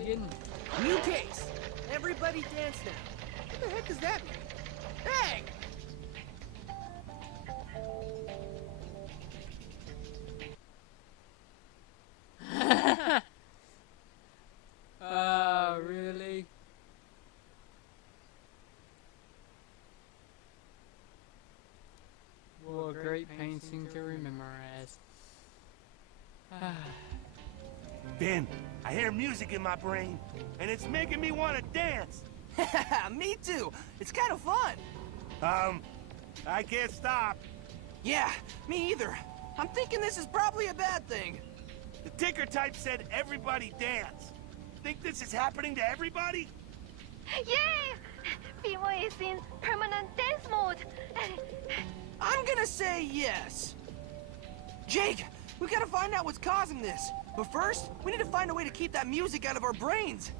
begin. New case. Everybody dance now. What the heck does that mean? Hey! Really? What a great painting to remember as. Ben, I hear music in my brain, and it's making me want to dance. Me too. It's kind of fun. I can't stop. Yeah, me either. I'm thinking this is probably a bad thing. The ticker type said everybody dance. Think this is happening to everybody? Yay! People is in permanent dance mode. I'm gonna say yes. Jake, we gotta find out what's causing this. But first, we need to find a way to keep that music out of our brains.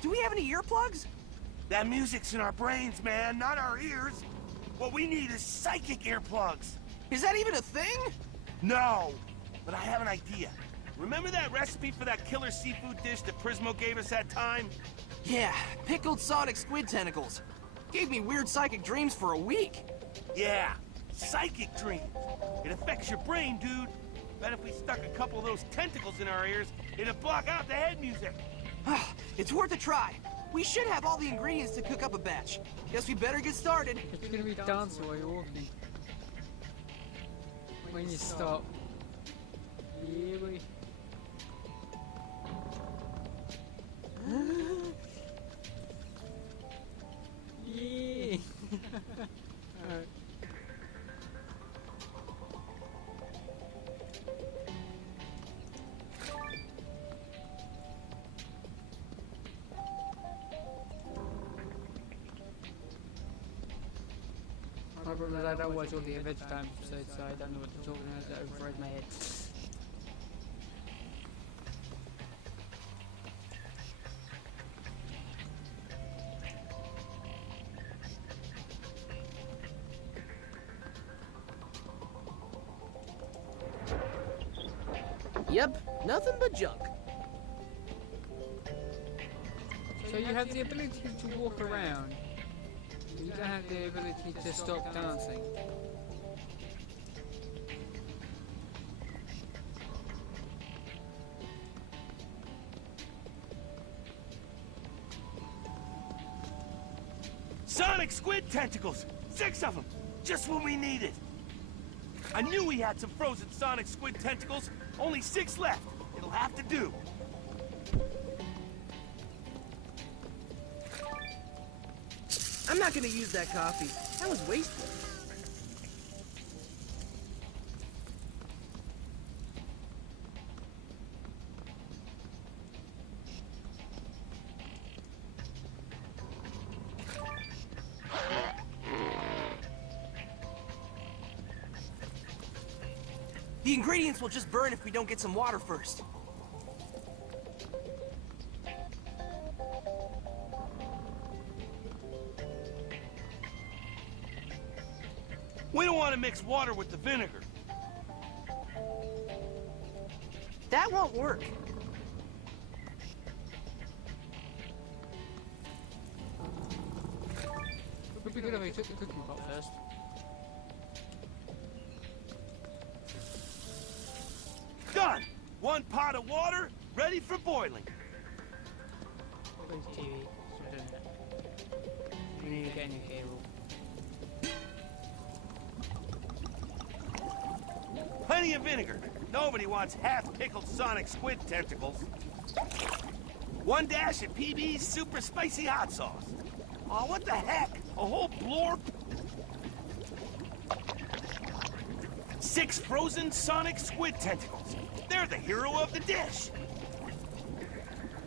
Do we have any earplugs? That music's in our brains, man, not our ears. What we need is psychic earplugs. Is that even a thing? No, but I have an idea. Remember that recipe for that killer seafood dish that Prismo gave us that time? Yeah, pickled sonic squid tentacles. Gave me weird psychic dreams for a week. Yeah, psychic dreams. It affects your brain, dude. Bet if we stuck a couple of those tentacles in our ears, it'd block out the head music. It's worth a try. We should have all the ingredients to cook up a batch. Guess we better get started. It's gonna be dancing while you're walking. When you stop. Yeah, boy. Yeah. Alright. My brother, I don't watch all the Adventure Time episodes, so I don't know what they're talking about over my head. Yep, nothing but junk. So you have the ability to walk around. You don't have the ability to stop dancing. Sonic squid tentacles! 6 of them! Just what we needed! I knew we had some frozen sonic squid tentacles. Only 6 left. It'll have to do. I'm not gonna use that coffee. That was wasteful. The ingredients will just burn if we don't get some water first. We don't want to mix water with the vinegar. That won't work. It would be good if we took the cooking pot first. Done! 1 pot of water, ready for boiling. Where's TV? So doing that. We need to get a new cable. Plenty of vinegar. Nobody wants half-pickled sonic squid tentacles. 1 dash of PB's super spicy hot sauce. Oh, what the heck? A whole blorp? 6 frozen sonic squid tentacles. They're the hero of the dish.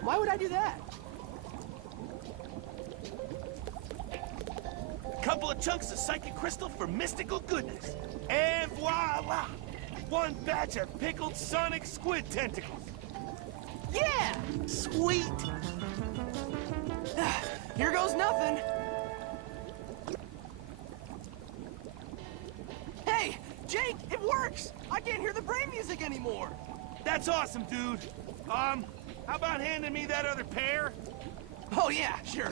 Why would I do that? Couple of chunks of psychic crystal for mystical goodness. And voila! 1 batch of pickled sonic squid tentacles. Yeah! Sweet! Here goes nothing. Hey, Jake, it works! I can't hear the brain music anymore. That's awesome, dude. How about handing me that other pair? Oh yeah, sure.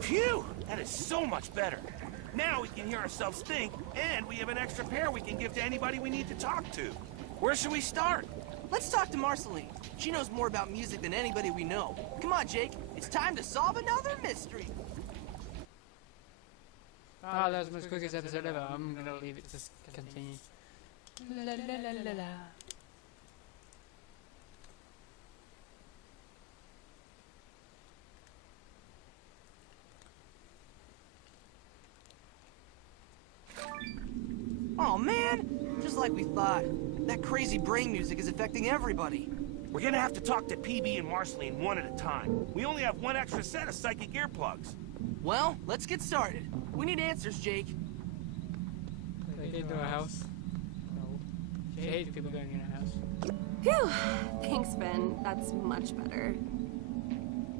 Phew! That is so much better. Now we can hear ourselves think, and we have an extra pair we can give to anybody we need to talk to. Where should we start? Let's talk to Marceline. She knows more about music than anybody we know. Come on, Jake. It's time to solve another mystery. Ah, that was the most quickest episode ever. I'm gonna leave it to continue. La la la la la. Oh man, just like we thought. That crazy brain music is affecting everybody. We're gonna have to talk to PB and Marceline one at a time. We only have one extra set of psychic earplugs. Well, let's get started. We need answers, Jake. They get into our house. No. She hates people going in her house. Phew! Thanks, Ben. That's much better.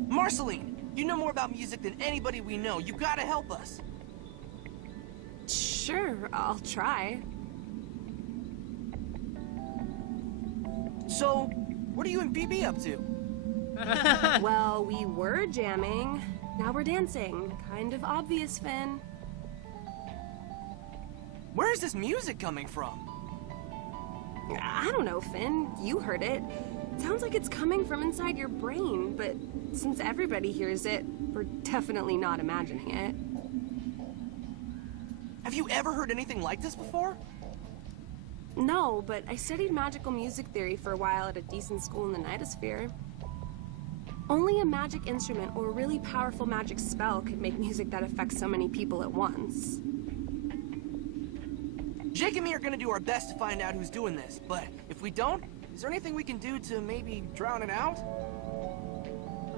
Marceline, you know more about music than anybody we know. You gotta help us. Sure, I'll try. So, what are you and PB up to? Well, we were jamming. Now we're dancing. Kind of obvious, Finn. Where is this music coming from? I don't know, Finn. You heard it. Sounds like it's coming from inside your brain, but since everybody hears it, we're definitely not imagining it. Have you ever heard anything like this before? No, but I studied magical music theory for a while at a decent school in the Nightosphere. Only a magic instrument or a really powerful magic spell could make music that affects so many people at once. Jake and me are gonna do our best to find out who's doing this, but if we don't, is there anything we can do to maybe drown it out?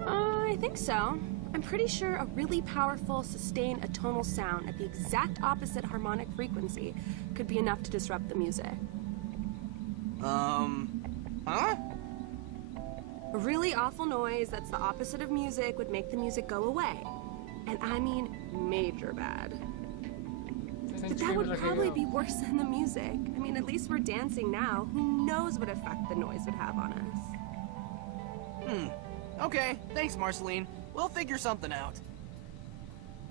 I think so. I'm pretty sure a really powerful, sustained atonal sound at the exact opposite harmonic frequency could be enough to disrupt the music. Huh? A really awful noise that's the opposite of music would make the music go away. And I mean major bad. But that would probably be worse than the music. I mean, at least we're dancing now. Who knows what effect the noise would have on us? Okay, thanks, Marceline. We'll figure something out.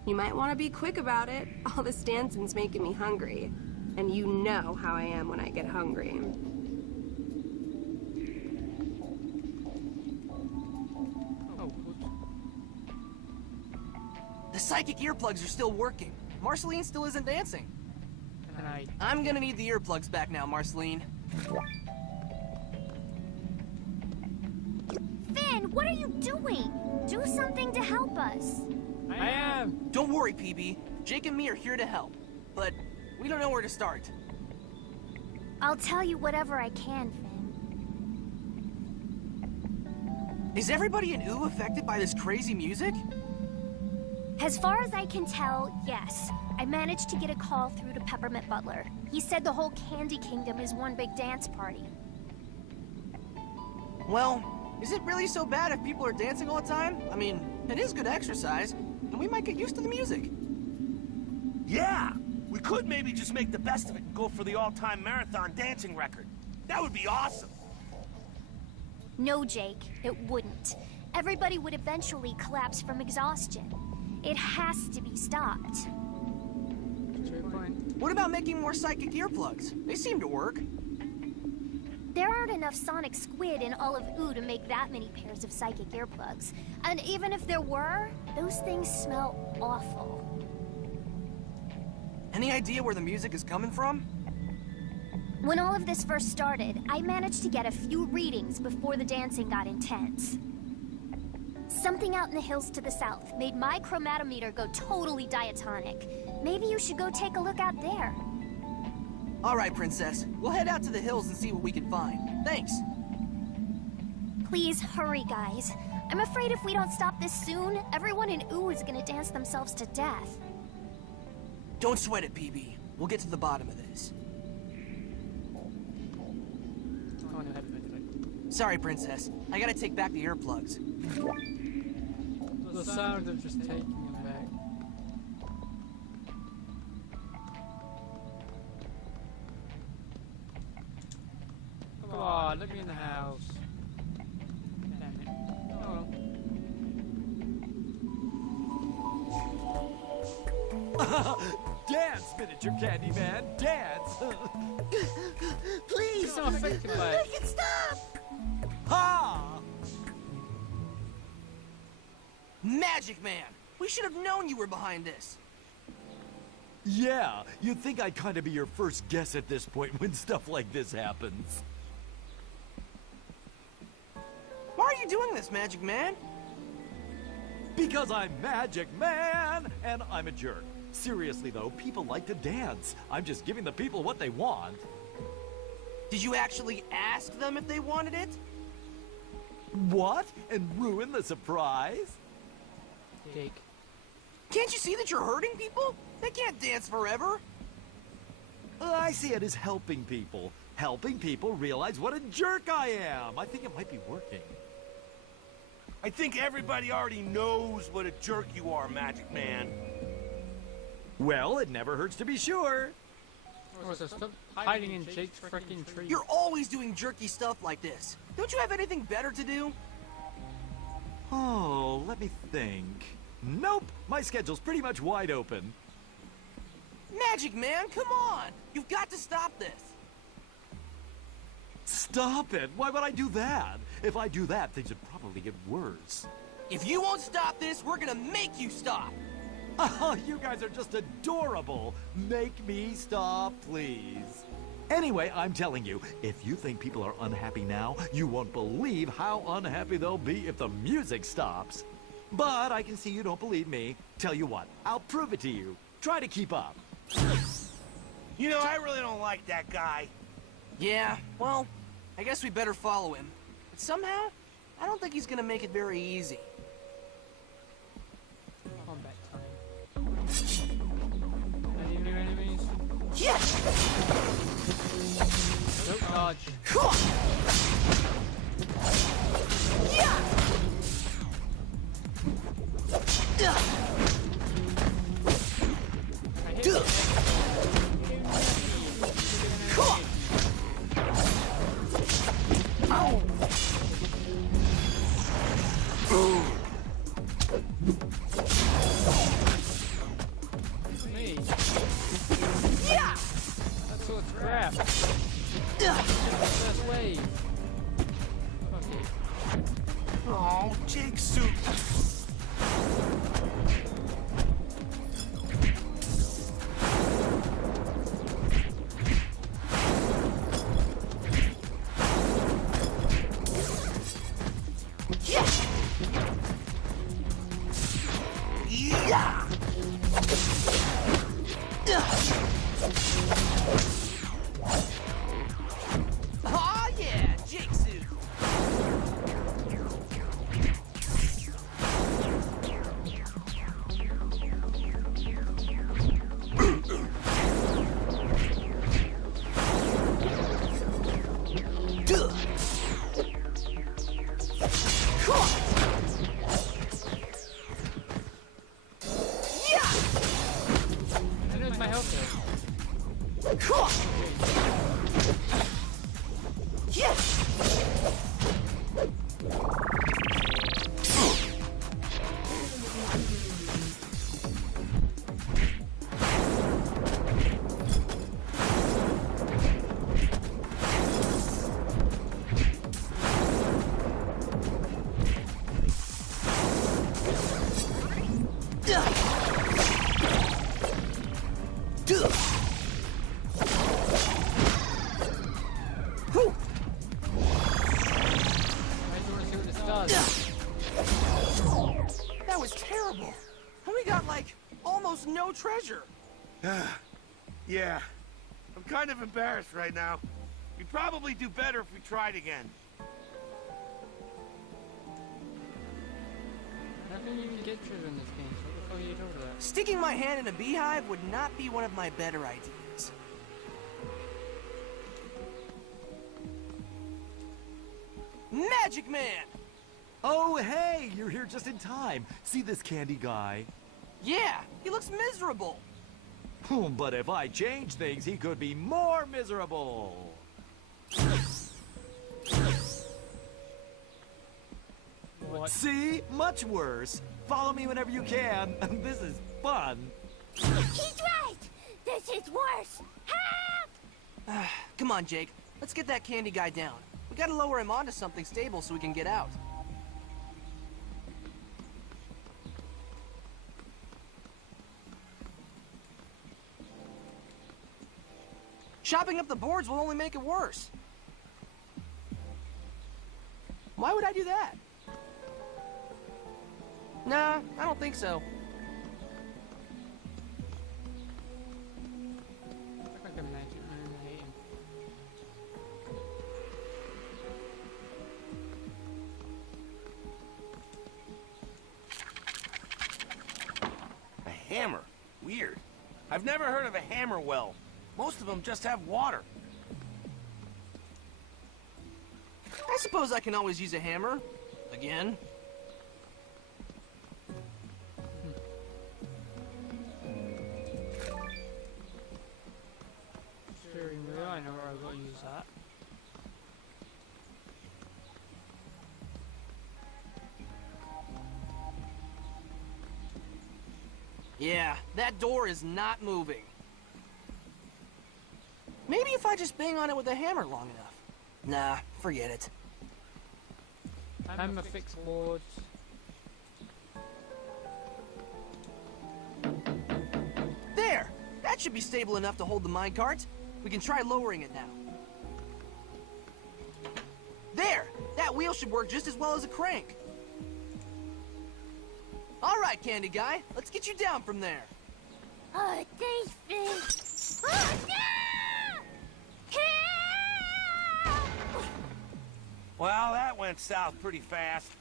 You might want to be quick about it. All this dancing's making me hungry. And you know how I am when I get hungry. Oh, whoops. The psychic earplugs are still working. Marceline still isn't dancing. And I'm gonna need the earplugs back now, Marceline. Finn, what are you doing? Do something to help us. I am. Don't worry, PB. Jake and me are here to help. But we don't know where to start. I'll tell you whatever I can, Finn. Is everybody in OO affected by this crazy music? As far as I can tell, yes. I managed to get a call through to Peppermint Butler. He said the whole Candy Kingdom is one big dance party. Well, is it really so bad if people are dancing all the time? I mean, it is good exercise, and we might get used to the music. Yeah! We could maybe just make the best of it and go for the all-time marathon dancing record. That would be awesome! No, Jake, it wouldn't. Everybody would eventually collapse from exhaustion. It has to be stopped. Straight point. What about making more psychic earplugs? They seem to work. There aren't enough sonic squid in all of OO to make that many pairs of psychic earplugs. And even if there were, those things smell awful. Any idea where the music is coming from? When all of this first started, I managed to get a few readings before the dancing got intense. Something out in the hills to the south made my chromatometer go totally diatonic. Maybe you should go take a look out there. All right, Princess. We'll head out to the hills and see what we can find. Thanks. Please hurry, guys. I'm afraid if we don't stop this soon, everyone in OO is gonna dance themselves to death. Don't sweat it, PB. We'll get to the bottom of this. Oh, no, headband. Sorry, Princess. I gotta take back the earplugs. The sound of just taking them back. Come on, let me in the house. Damn it. Dance, miniature candy man, dance! He's not affected by it. Make it stop! Ha! Magic Man! We should have known you were behind this. Yeah, you'd think I'd kind of be your first guess at this point when stuff like this happens. Why are you doing this, Magic Man? Because I'm Magic Man, and I'm a jerk. Seriously though, people like to dance. I'm just giving the people what they want. Did you actually ask them if they wanted it? What? And ruin the surprise? Jake. Can't you see that you're hurting people? They can't dance forever. I see it as helping people. Helping people realize what a jerk I am. I think it might be working. I think everybody already knows what a jerk you are, Magic Man. Well, it never hurts to be sure. Also, stop hiding in Jake's freaking tree. You're always doing jerky stuff like this. Don't you have anything better to do? Oh, let me think. Nope, my schedule's pretty much wide open. Magic Man, come on! You've got to stop this. Stop it! Why would I do that? If I do that, things would probably get worse. If you won't stop this, we're gonna make you stop. Oh, you guys are just adorable. Make me stop, please. Anyway, I'm telling you, if you think people are unhappy now, you won't believe how unhappy they'll be if the music stops. But I can see you don't believe me. Tell you what, I'll prove it to you. Try to keep up. You know, I really don't like that guy. Yeah, well, I guess we better follow him. But somehow, I don't think he's gonna make it very easy. Combat time. Any new enemies? Yeah! Don't dodge. Yeah! I hit you. Ow! Me. Yeah! That's what's crap. First wave. Okay. Oh, Jake suit. Yeah! Yeah! Oh yeah, Jake suit. I know it's my health there. That was terrible. And we got, like, almost no treasure. Yeah, I'm kind of embarrassed right now. We'd probably do better if we tried again. Nothing you can get treasure in this game, so what the fuck are you talking about? Sticking my hand in a beehive would not be one of my better ideas. Magic Man! Oh, hey, you're here just in time. See this candy guy? Yeah, he looks miserable. But if I change things, he could be more miserable. What? See? Much worse. Follow me whenever you can. This is fun. He's right! This is worse! Help! Come on, Jake. Let's get that candy guy down. We gotta lower him onto something stable so we can get out. Chopping up the boards will only make it worse. Why would I do that? Nah, I don't think so. Look like a magic man. I hate him. A hammer. Weird. I've never heard of a hammer well. Most of them just have water. I suppose I can always use a hammer. Again. Steering wheel, I know where I've got to use that. Yeah, that door is not moving. Maybe if I just bang on it with a hammer long enough. Nah, forget it. Hammer fix boards. There! That should be stable enough to hold the minecart. We can try lowering it now. There! That wheel should work just as well as a crank. All right, Candy Guy. Let's get you down from there. Oh, thanks, Finn. Oh, no! Help! Well, that went south pretty fast.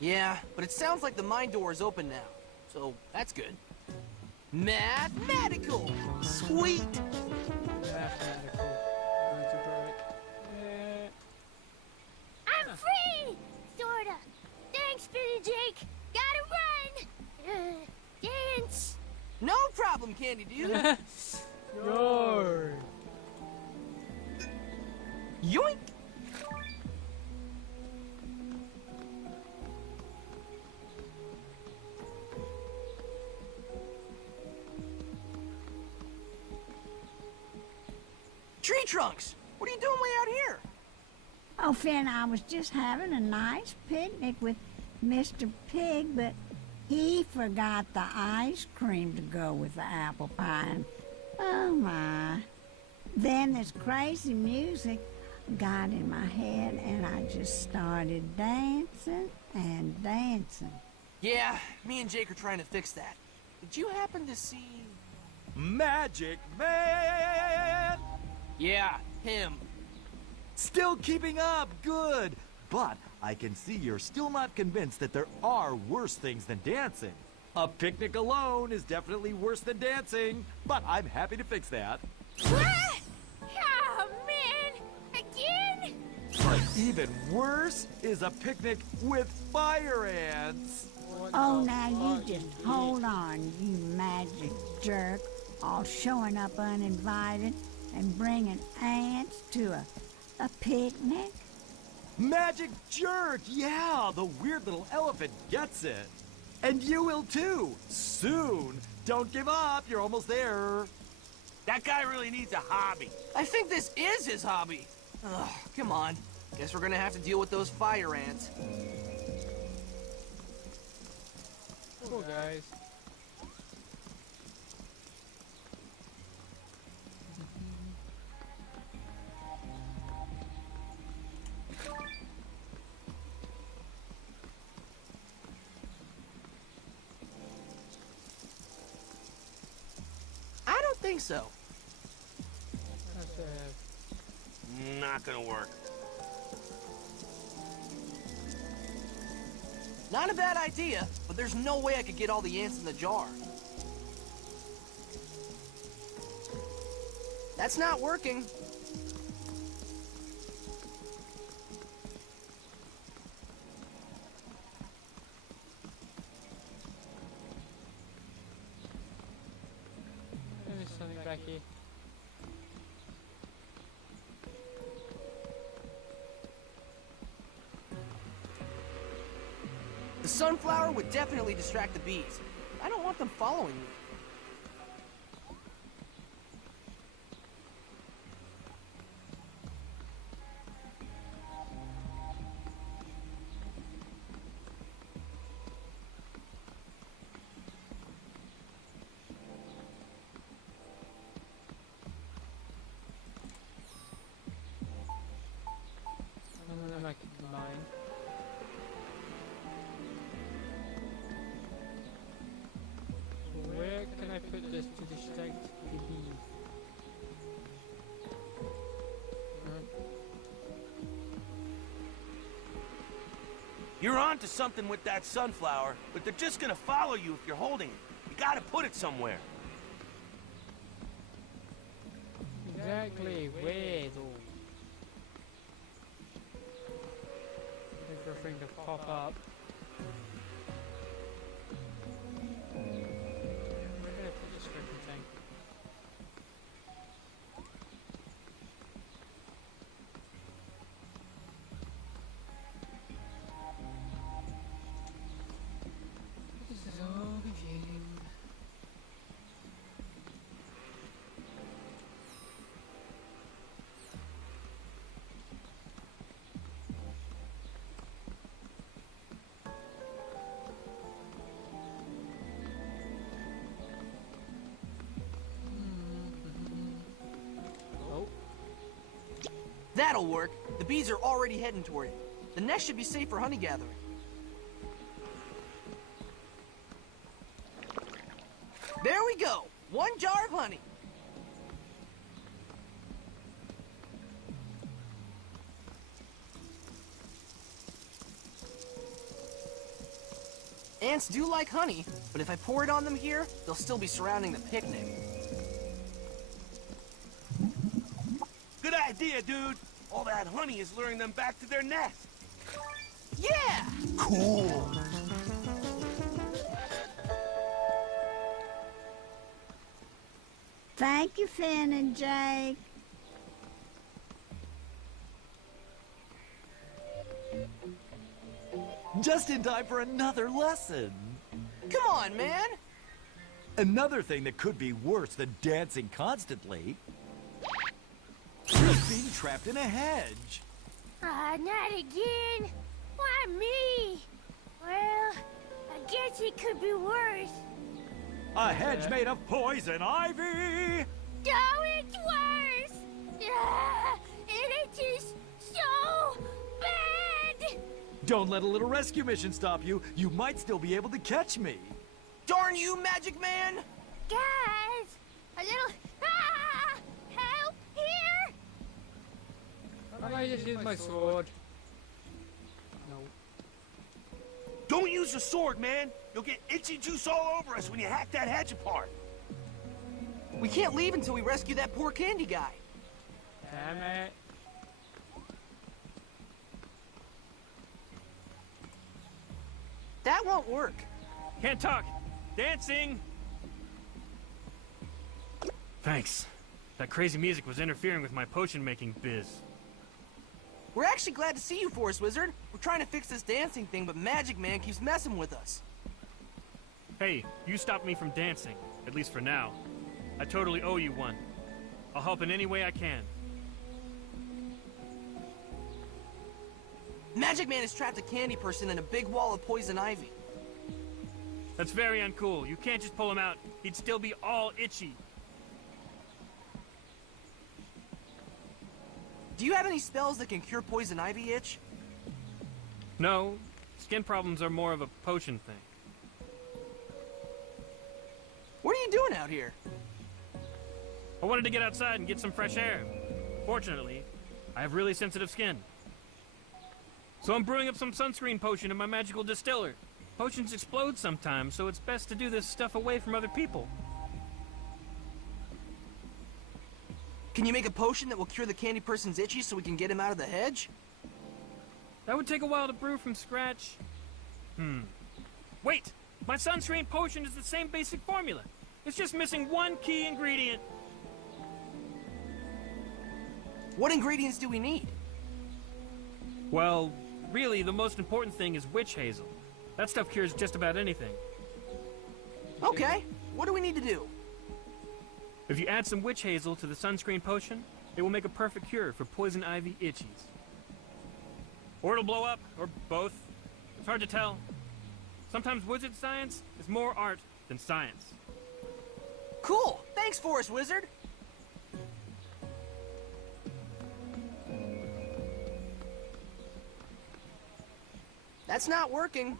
Yeah, but it sounds like the mine door is open now. So, that's good. Mathematical! Sweet! Mathematical. Algebra. I'm free! Sorta. Thanks, Finn and Jake. Gotta run! Dance! No problem, Candy Dude. Yo! Yoink! Tree trunks! What are you doing way out here? Oh, Finn, I was just having a nice picnic with Mr. Pig, but he forgot the ice cream to go with the apple pie. And, oh, my. Then this crazy music got in my head, and I just started dancing and dancing. Yeah, me and Jake are trying to fix that. Did you happen to see... Magic Man! Yeah, him. Still keeping up, good. But I can see you're still not convinced that there are worse things than dancing. A picnic alone is definitely worse than dancing, but I'm happy to fix that. What? Oh, man! Again? But even worse is a picnic with fire ants. Oh, now you just hold on, you magic jerk, all showing up uninvited and bringing ants to a picnic? Magic jerk, yeah, the weird little elephant gets it. And you will too, soon. Don't give up, you're almost there. That guy really needs a hobby. I think this is his hobby. Ugh, come on. Guess we're gonna have to deal with those fire ants. Cool, guys. I don't think so. That's, Not gonna work. Not a bad idea, but there's no way I could get all the ants in the jar. That's not working. there's something back here. The sunflower would definitely distract the bees. I don't want them following me. in mind. Where can I put this to distract the bee? You're onto something with that sunflower, but they're just gonna follow you if you're holding it. You gotta put it somewhere. Exactly, where though? Wait for a thing to pop up. Where did I put this freaking thing? This is all confusing. That'll work. The bees are already heading toward it. The nest should be safe for honey gathering. There we go. 1 jar of honey. Ants do like honey, but if I pour it on them here, they'll still be surrounding the picnic. Good idea, dude. All that honey is luring them back to their nest. Yeah! Cool. Thank you, Finn and Jake. Just in time for another lesson. Come on, man! Another thing that could be worse than dancing constantly is being trapped in a hedge. Not again. Why me? Well, I guess it could be worse. A hedge made of poison ivy! No, it's worse! It is so bad! Don't let a little rescue mission stop you. You might still be able to catch me. Darn you, Magic Man! Guys! A little... help here! How about I just use my sword? No. Don't use the sword, man. You'll get itchy juice all over us when you hack that hedge apart. We can't leave until we rescue that poor candy guy. Damn it. That won't work. Can't talk. Dancing! Thanks. That crazy music was interfering with my potion-making biz. We're actually glad to see you, Forest Wizard. We're trying to fix this dancing thing, but Magic Man keeps messing with us. Hey, you stopped me from dancing, at least for now. I totally owe you one. I'll help in any way I can. Magic Man has trapped a candy person in a big wall of poison ivy. That's very uncool. You can't just pull him out. He'd still be all itchy. Do you have any spells that can cure poison ivy itch? No, skin problems are more of a potion thing. What are you doing out here? I wanted to get outside and get some fresh air. Fortunately, I have really sensitive skin. So I'm brewing up some sunscreen potion in my magical distiller. Potions explode sometimes, so it's best to do this stuff away from other people. Can you make a potion that will cure the candy person's itchy so we can get him out of the hedge? That would take a while to brew from scratch. Wait! My sunscreen potion is the same basic formula. It's just missing one key ingredient. What ingredients do we need? Well, really, the most important thing is witch hazel. That stuff cures just about anything. Okay, what do we need to do? If you add some witch hazel to the sunscreen potion, it will make a perfect cure for poison ivy itchies. Or it'll blow up, or both. It's hard to tell. Sometimes wizard science is more art than science. Cool! Thanks, Forest Wizard! That's not working.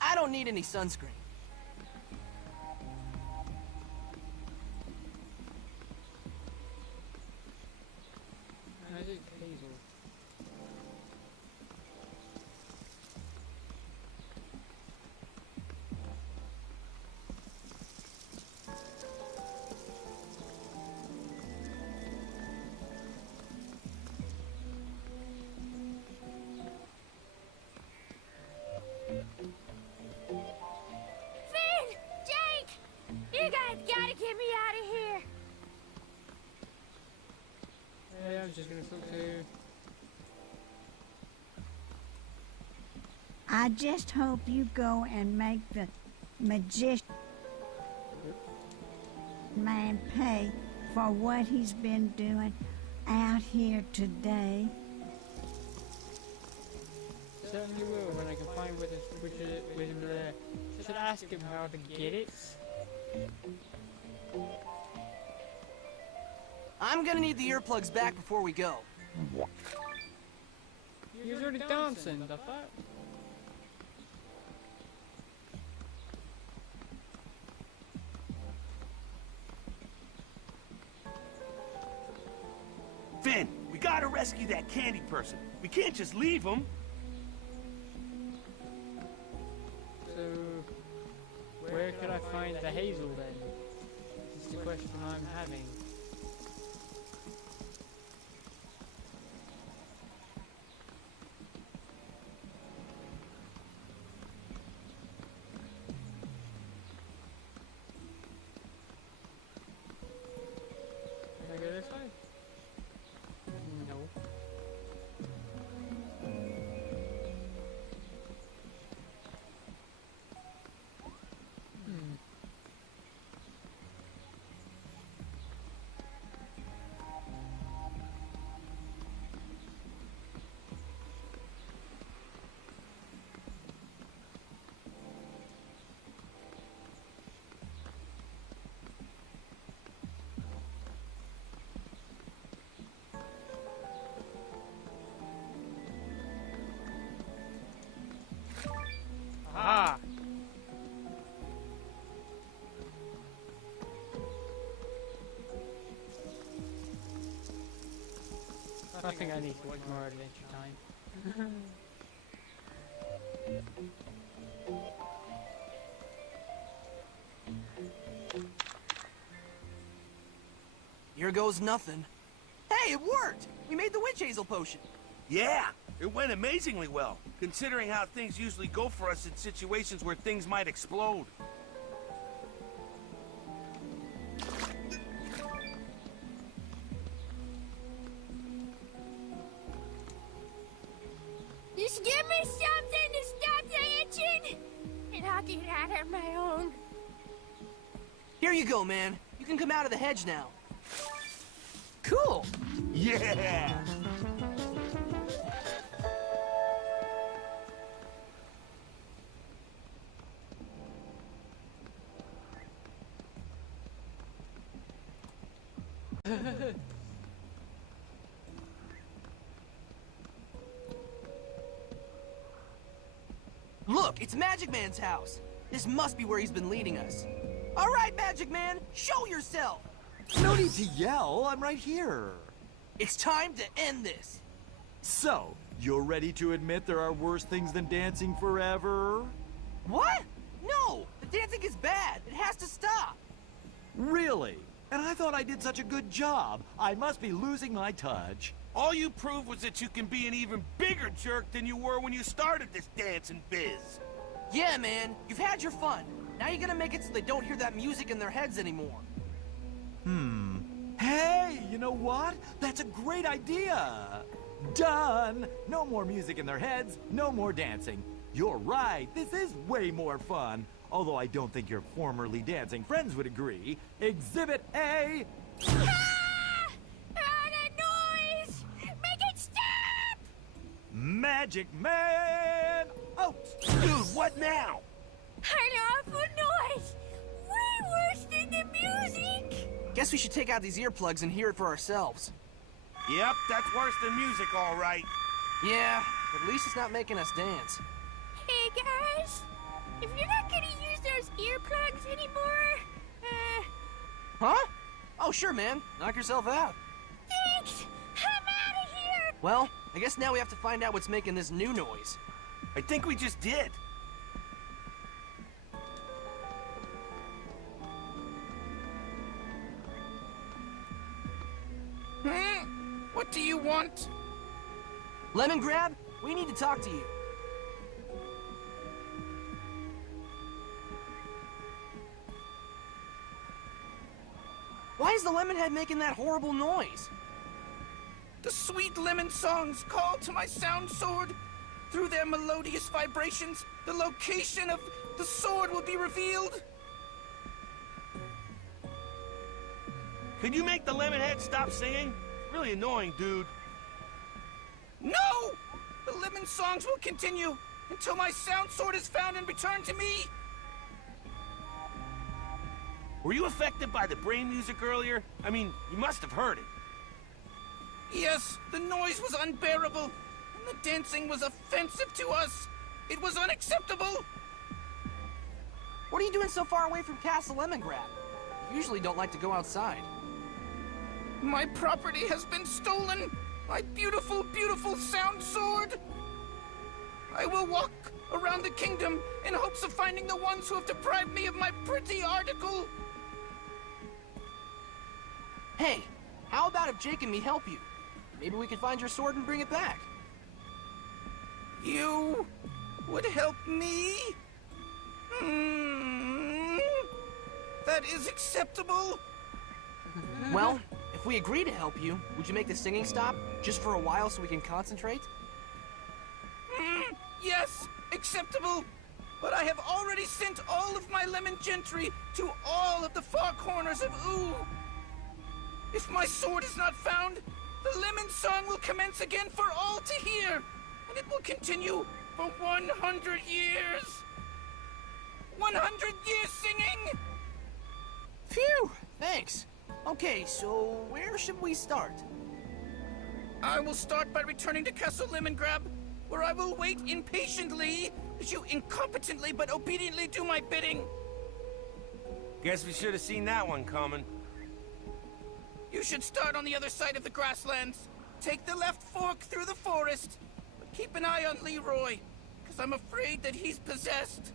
I don't need any sunscreen. Magic hazel. Finn! Jake! You guys gotta get me out of here! Yeah, I was just gonna talk to. I just hope you go and make the magician man pay for what he's been doing out here today. Certainly will when I can find where the should I ask him how to get it? I'm gonna need the earplugs back before we go. He was already dancing, the fuck? Finn, we gotta rescue that candy person. We can't just leave him. So, where could I find the hazel then? This is the question I'm having. Can I go this way? No. Ah! I think I need to watch more Adventure Time. Here goes nothing. Hey, it worked! We made the witch hazel potion. Yeah, it went amazingly well, considering how things usually go for us in situations where things might explode. Just give me something to stop the itching, and I'll get out on my own. Here you go, man. You can come out of the hedge now. Cool! Yeah! Look, it's Magic Man's house. This must be where he's been leading us. All right, Magic Man, show yourself! No need to yell, I'm right here. It's time to end this. So, you're ready to admit there are worse things than dancing forever? What? No! The dancing is bad. It has to stop. Really? And I thought I did such a good job. I must be losing my touch. All you proved was that you can be an even bigger jerk than you were when you started this dancing biz. Yeah, man, you've had your fun. Now you're gonna make it so they don't hear that music in their heads anymore. Hey, you know what? That's a great idea. Done. No more music in their heads, no more dancing. You're right, this is way more fun. Although I don't think your formerly dancing friends would agree. Exhibit A. Ah! That noise! Make it stop! Magic Man out! Dude, what now? An awful noise! Way worse than the music! Guess we should take out these earplugs and hear it for ourselves. Yep, that's worse than music, all right. Yeah, but at least it's not making us dance. Hey guys, if you're not gonna use those earplugs anymore, Huh? Oh, sure, man. Knock yourself out. thanks! I'm out of here! Well, I guess now we have to find out what's making this new noise. I think we just did. What do you want? Lemon Grab, we need to talk to you. Why is the lemon head making that horrible noise? The sweet lemon songs call to my sound sword. Through their melodious vibrations, the location of the sword will be revealed. Could you make the Lemonhead stop singing? Really annoying, dude. No! The lemon songs will continue until my sound sword is found and returned to me. Were you affected by the brain music earlier? I mean, you must have heard it. Yes, the noise was unbearable, and the dancing was offensive to us. It was unacceptable. What are you doing so far away from Castle Lemon Grab? You usually don't like to go outside. My property has been stolen. My beautiful, beautiful sound sword. I will walk around the kingdom in hopes of finding the ones who have deprived me of my pretty article. Hey, how about if Jake and me help you? Maybe we could find your sword and bring it back. You would help me? That is acceptable. Well, if we agree to help you, would you make the singing stop just for a while so we can concentrate? Yes, acceptable. But I have already sent all of my lemon gentry to all of the far corners of Ooh. If my sword is not found, the lemon song will commence again for all to hear, and it will continue for 100 years. 100 years singing! Phew, thanks. Okay, so where should we start? I will start by returning to Castle Lemon Grab, where I will wait impatiently as you incompetently but obediently do my bidding. Guess we should have seen that one coming. You should start on the other side of the grasslands. Take the left fork through the forest, but keep an eye on Leroy, because I'm afraid that he's possessed.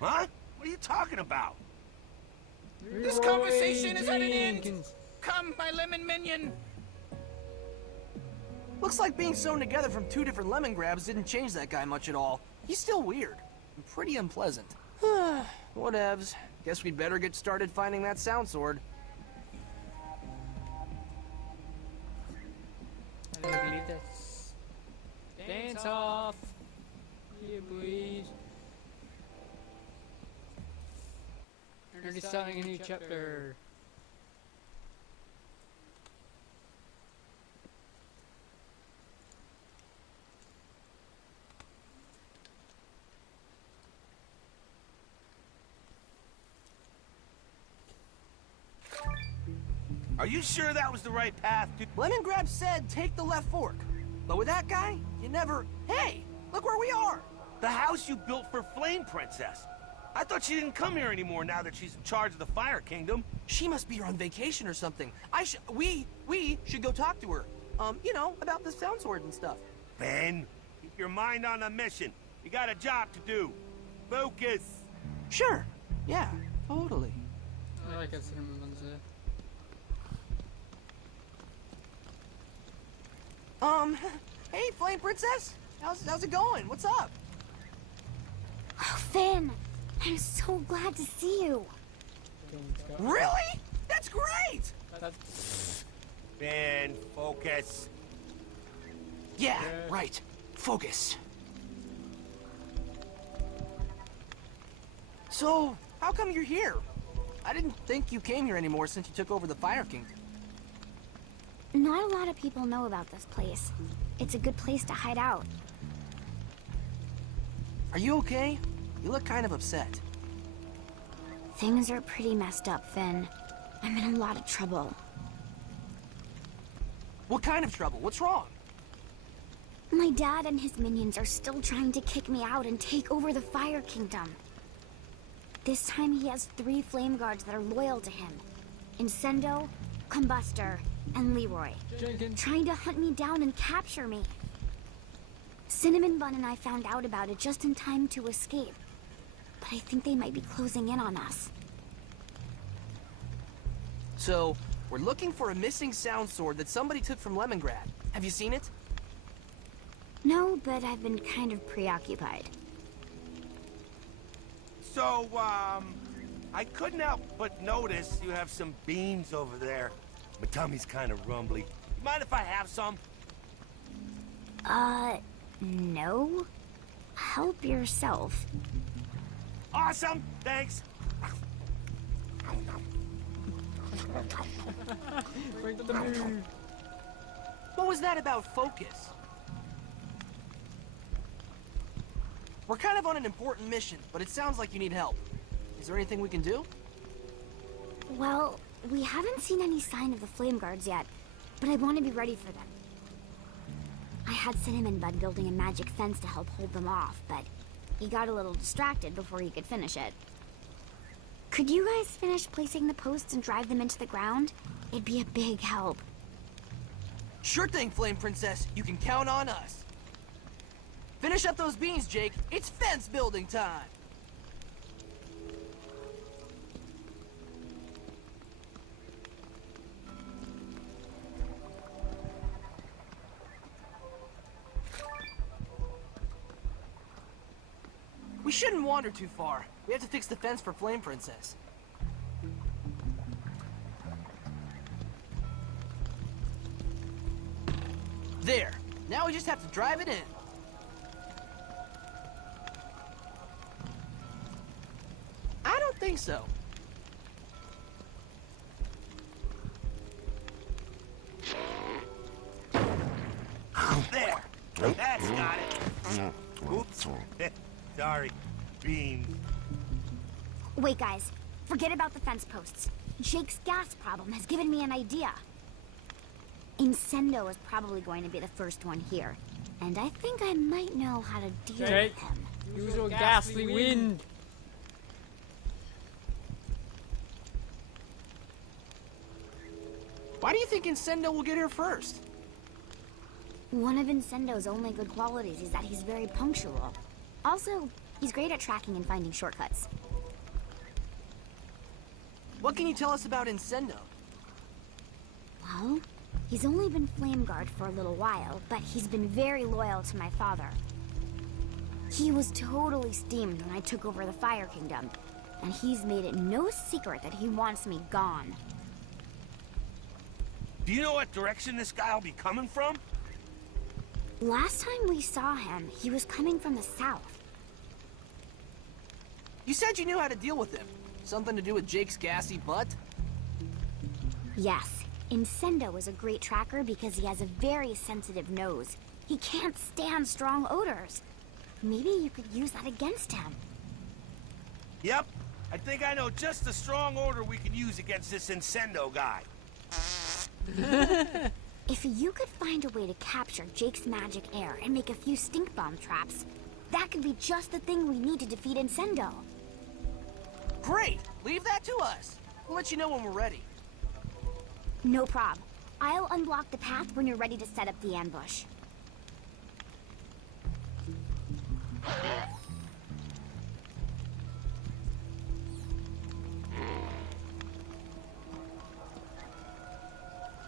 Huh? What are you talking about? This conversation is at an end. Come, my lemon minion. Looks like being sewn together from two different lemon grabs didn't change that guy much at all. He's still weird and pretty unpleasant. Whatevs. Guess we'd better get started finding that sound sword. I believe that's... Dance off! Yeah, boys. Already starting a new chapter. Are you sure that was the right path, dude? Lemon Grab said take the left fork. But with that guy, you never... Hey, look where we are! The house you built for Flame Princess. I thought she didn't come here anymore now that she's in charge of the Fire Kingdom. She must be on vacation or something. We should go talk to her. You know, about the sound sword and stuff. Ben, keep your mind on the mission. You got a job to do. Focus. Sure. Yeah, totally. I like a cinnamon buns there. Hey, Flame Princess. How's it going? What's up? Oh, Finn, I'm so glad to see you. Really? That's great! Ben, focus. Yeah, right. Focus. So, how come you're here? I didn't think you came here anymore since you took over the Fire Kingdom. Not a lot of people know about this place. It's a good place to hide out. Are you okay? You look kind of upset. Things are pretty messed up, Finn. I'm in a lot of trouble. What kind of trouble? What's wrong? My dad and his minions are still trying to kick me out and take over the Fire Kingdom. This time he has 3 flame guards that are loyal to him. Incendo, Combustor, and Leroy. Jenkins. Trying to hunt me down and capture me. Cinnamon Bun and I found out about it just in time to escape. But I think they might be closing in on us. So, we're looking for a missing sound sword that somebody took from Lemongrad. Have you seen it? No, but I've been kind of preoccupied. So, I couldn't help but notice you have some beans over there. My tummy's kind of rumbly. You mind if I have some? No. Help yourself. Awesome! Thanks! Break the move. What was that about focus? We're kind of on an important mission, but it sounds like you need help. Is there anything we can do? Well, we haven't seen any sign of the flame guards yet, but I want to be ready for them. I had Cinnamon Bud building a magic fence to help hold them off, but he got a little distracted before he could finish it. Could you guys finish placing the posts and drive them into the ground? It'd be a big help. Sure thing, Flame Princess. You can count on us. Finish up those beans, Jake. It's fence building time. We shouldn't wander too far. We have to fix the fence for Flame Princess. There. Now we just have to drive it in. I don't think so. There! That's got it! Oops. Sorry. Beans. Wait, guys. Forget about the fence posts. Jake's gas problem has given me an idea. Incendo is probably going to be the first one here. And I think I might know how to deal Jake, with him. use your ghastly wind. Why do you think Incendo will get here first? One of Incendo's only good qualities is that he's very punctual. Also, he's great at tracking and finding shortcuts. What can you tell us about Incendo? Well, he's only been Flame Guard for a little while, but he's been very loyal to my father. He was totally steamed when I took over the Fire Kingdom, and he's made it no secret that he wants me gone. Do you know what direction this guy will be coming from? Last time we saw him, he was coming from the south. You said you knew how to deal with him. Something to do with Jake's gassy butt? Yes, Incendo is a great tracker because he has a very sensitive nose. He can't stand strong odors. Maybe you could use that against him. Yep. I think I know just the strong odor we can use against this Incendo guy. If you could find a way to capture Jake's magic air and make a few stink bomb traps, that could be just the thing we need to defeat Incendo. Great! Leave that to us. We'll let you know when we're ready. No prob. I'll unblock the path when you're ready to set up the ambush.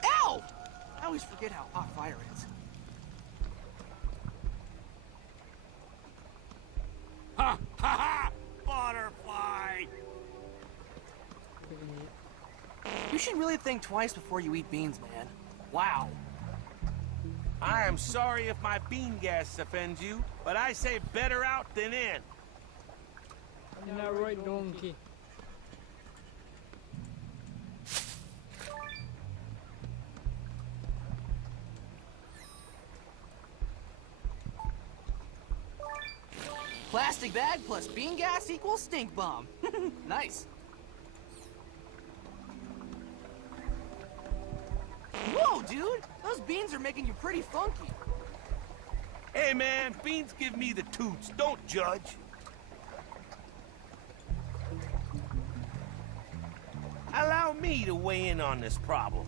Ow! I always forget how hot fire is. Ha ha ha! Butterfly! You should really think twice before you eat beans, man. Wow. I am sorry if my bean gas offends you, but I say better out than in. You're not right, donkey. Plastic bag plus bean gas equals stink bomb. Nice. Whoa, dude! Those beans are making you pretty funky. Hey, man, beans give me the toots. Don't judge. Allow me to weigh in on this problem.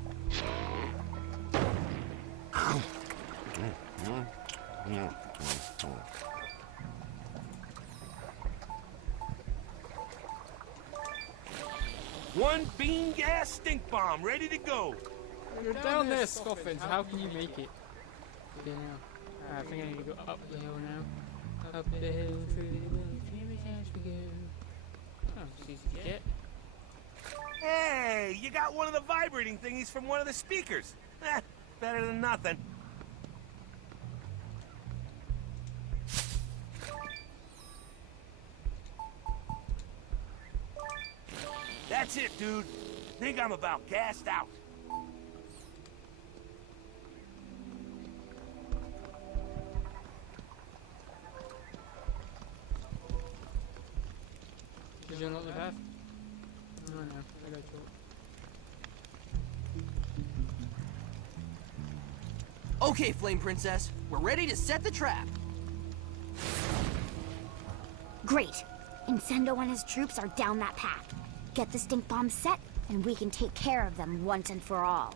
One bean gas stink bomb ready to go. You're down there, Scoffins. How can you make it? Yeah. I think I need to go up the hill now. Up the hill, through the woods, every chance we go. Oh, it's easy to get. Hey, you got one of the vibrating thingies from one of the speakers. Better than nothing. That's it, dude. Think I'm about gassed out. Did you unlock the path? Oh no, I got you. Okay, Flame Princess, we're ready to set the trap. Great. Incendo and his troops are down that path. Get the stink bomb set, and we can take care of them once and for all.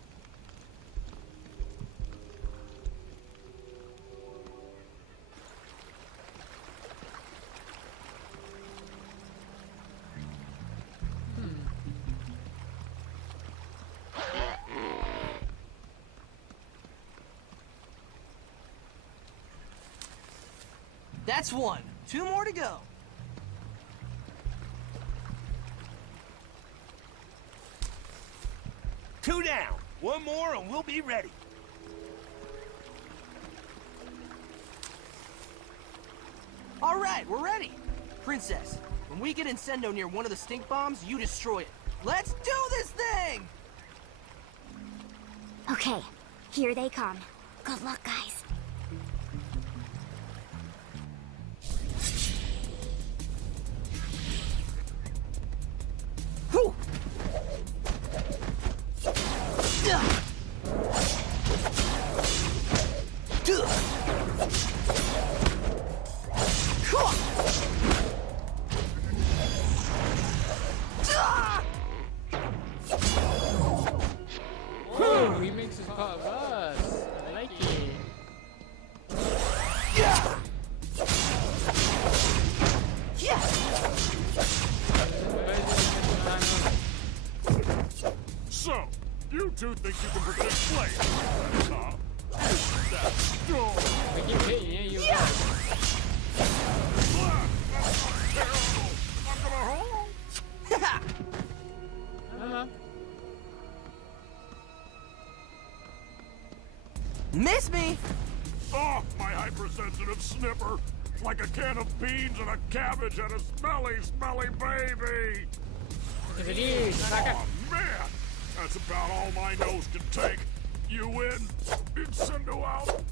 That's one. 2 more to go. Two down. One more and we'll be ready. All right, we're ready. Princess, when we get Incendo near one of the stink bombs, you destroy it. Let's do this thing! Okay, here they come. Good luck, guys. Whew. Whoa, he makes us part of us. I like it. So, you two think you can predict flames, huh? That's dumb. We keep hitting you, you That's not terrible. I'm gonna home. Miss me! Oh, my hypersensitive snipper. It's like a can of beans and a cabbage and a smelly, smelly baby. Yes, it is. Oh, man. That's about all my nose can take. You win. Incendo out.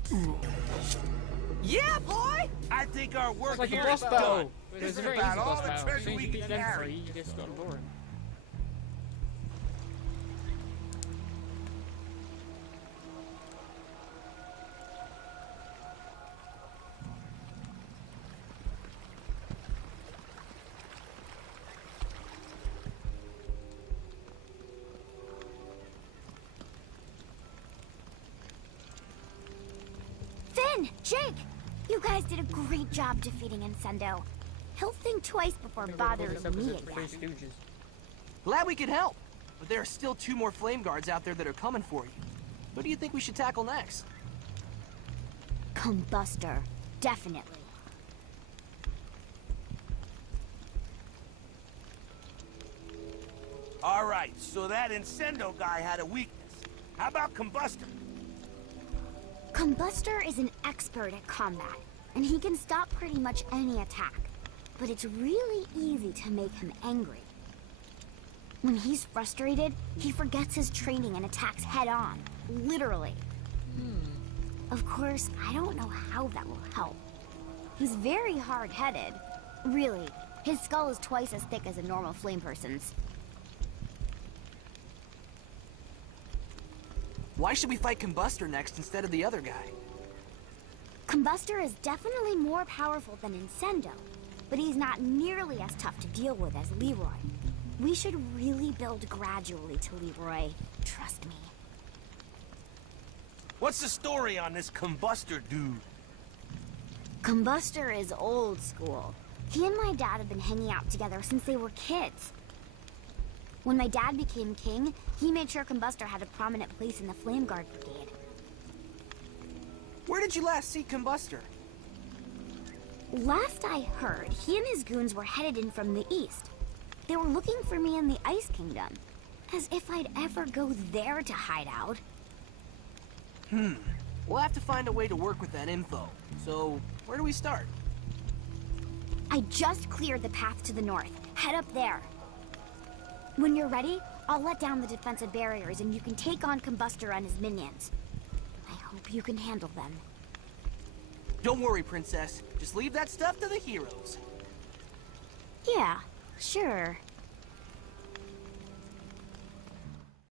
Yeah, boy! I think our work It's like a here boss is battle. done. But This it's a is very about easy all boss the battle. treasure As soon as we you beat can them carry. three, you just start boring. Finn! Jake! You guys did a great job defeating Incendo. He'll think twice before bothering me again. Glad we could help. But there are still 2 more flame guards out there that are coming for you. What do you think we should tackle next? Combuster. Definitely. All right, so that Incendo guy had a weakness. How about Combustor? Combuster is an expert at combat, and he can stop pretty much any attack. But it's really easy to make him angry. When he's frustrated, he forgets his training and attacks head-on. Literally. Of course, I don't know how that will help. He's very hard-headed. Really, his skull is twice as thick as a normal flame person's. Why should we fight Combustor next instead of the other guy? Combustor is definitely more powerful than Incendo, but he's not nearly as tough to deal with as Leroy. We should really build gradually to Leroy. Trust me. What's the story on this Combustor dude? Combustor is old school. He and my dad have been hanging out together since they were kids. When my dad became king, he made sure Combustor had a prominent place in the Flame Guard Brigade. Where did you last see Combustor? Last I heard, he and his goons were headed in from the east. They were looking for me in the Ice Kingdom. As if I'd ever go there to hide out. We'll have to find a way to work with that info. So, where do we start? I just cleared the path to the north. Head up there. When you're ready, I'll let down the defensive barriers and you can take on Combustor and his minions. I hope you can handle them. Don't worry, Princess. Just leave that stuff to the heroes. Yeah, sure.